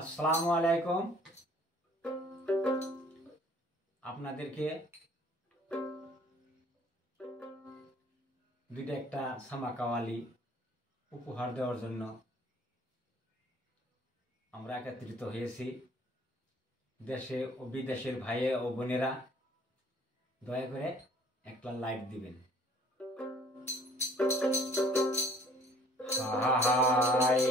আসসালামু আলাইকুম। আপনাদেরকে দুইটা একটা সামা কাওয়ালি উপহার দেওয়ার জন্য আমরা একত্রিত হয়েছি। দেশে ও বিদেশের ভাই ও বোনেরা দয়া করে একটা লাইক দিবেন। হাই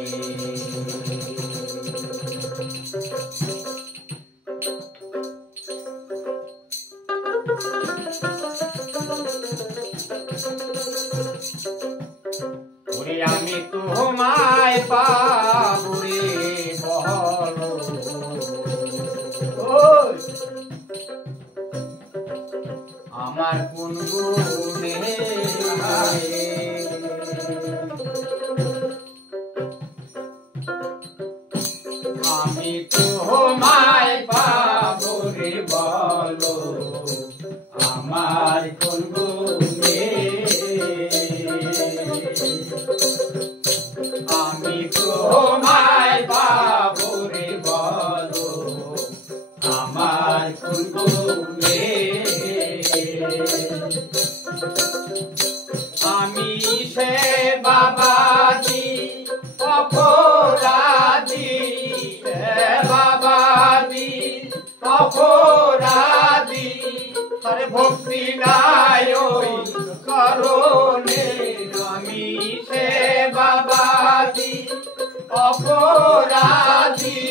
ওরে আমি তোমায় পাবো রে বলো, আমার কোন গুণে আমি তোমায় পাবো রে বলো, আমার কোন গুণে আমি তোমায় পাবো রে বলো, আমার কোন গুণে আমি সে বাবাজি অপরাধী, বাবাজি অপরাধী, আরে ভক্তি নাই ওই কারণে আমি সে বাবাজি অপরাধী,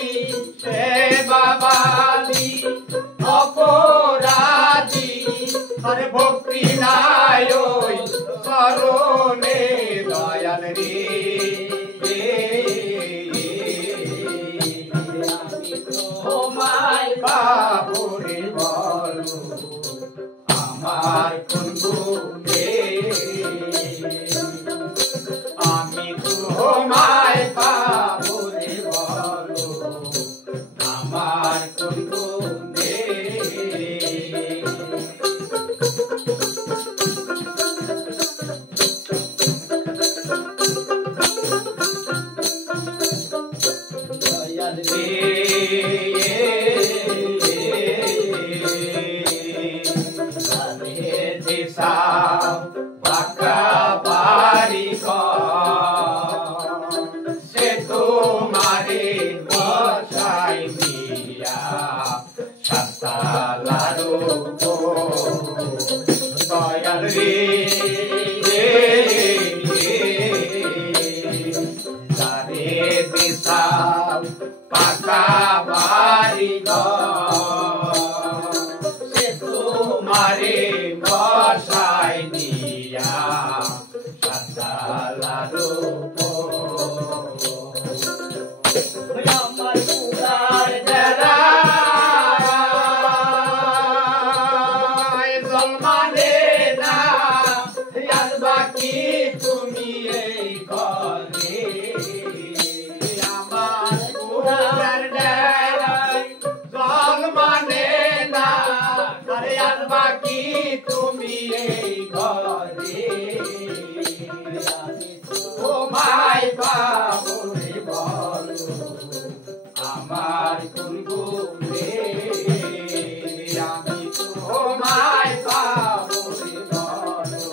সে বাবাজি অপরাধী, আরে ভক্তি নাই ওই কারণে দয়াল রে তোমায় পাবো রে বলো, আমার কোন গুণে আমি তোমায় পাবো রে বলো, আমার কোন গুণে দয়াল রে বাঁকা বাড়ি সে তোমারে বসাই দিয়া সাতালারো দয়াল রে তারে দিশা পাকা বাড়ি সে তোমারে বসাই দিয়া সাতালারো আমার পুরার বেড়ায় জলমানে না আর বাকি তুমি এই ঘরে, আমার পুরার বেড়ায় জলমানে না আরে আর বাকি তুমি এই ঘরে, তোমায় পাবো রে বলো, আমার কোন গুণে আমি তোমায় পাবো রে বলো,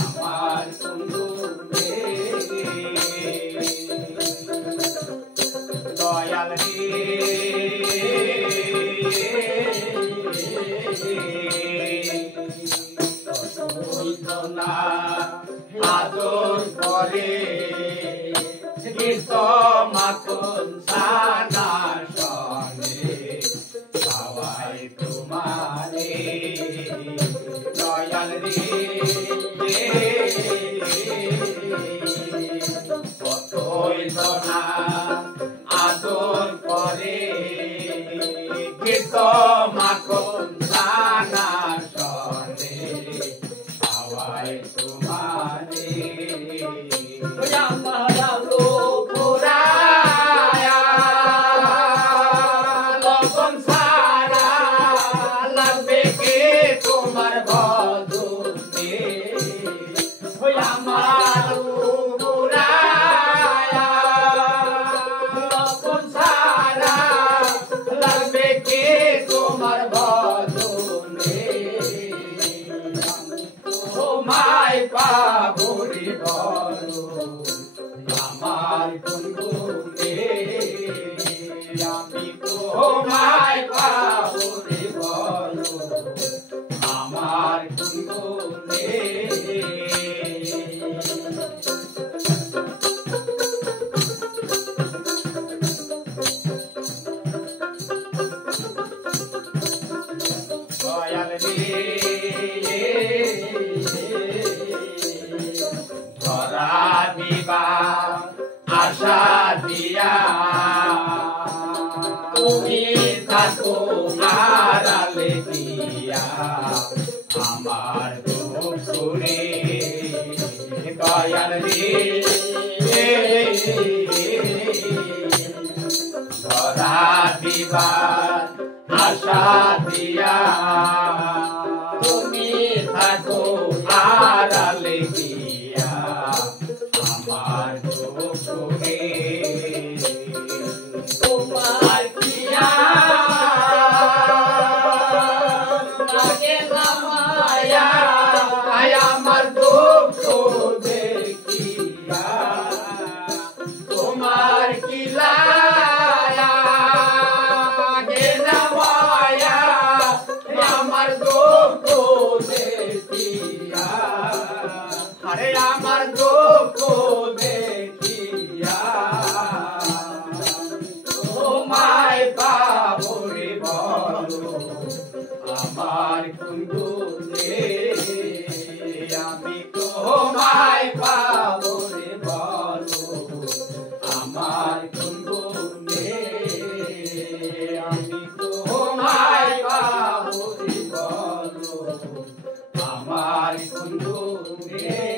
আমার কোন গুণে দয়াল রে আদর করে গীত মাখন সানা শোনে সবাই তোমারে দয়াল রে কতই জনা আদর করে গীত মাখন সানা শোনে সবাই তোমারে আমার আলো পুরায়া লবণ সারা লাগবে কে তোমার বদলে, আমার পুরায়া লবণ সারা কোন গুণে আমি তোমায় পাবো রে বলো আমার কোন গুণে দয়াল রে ধরা দিবা আশা দিয়া তুমি থাকো আড়ালে দিয়া আমার দুঃখ রে দয়াল রে ধরা দিবা আশা দিয়া তুমি থাকো আড়ালে দিয়া আমার দুঃখ রে তোমার কিয়া লাগে না মায়া আমার দুঃখ দেখিয়া তোমার কি লাগে না মায়া আমার দুঃখ দেখিয়া আরে আমার দুঃখ দেখিয়া তোমায় পাবো রে বলো আমার কোন গুণে আমি তোমায় পাবো রে বলো আমার কোন গুণে আমি তোমায় পাবো রে বলো আমার কোন গুণে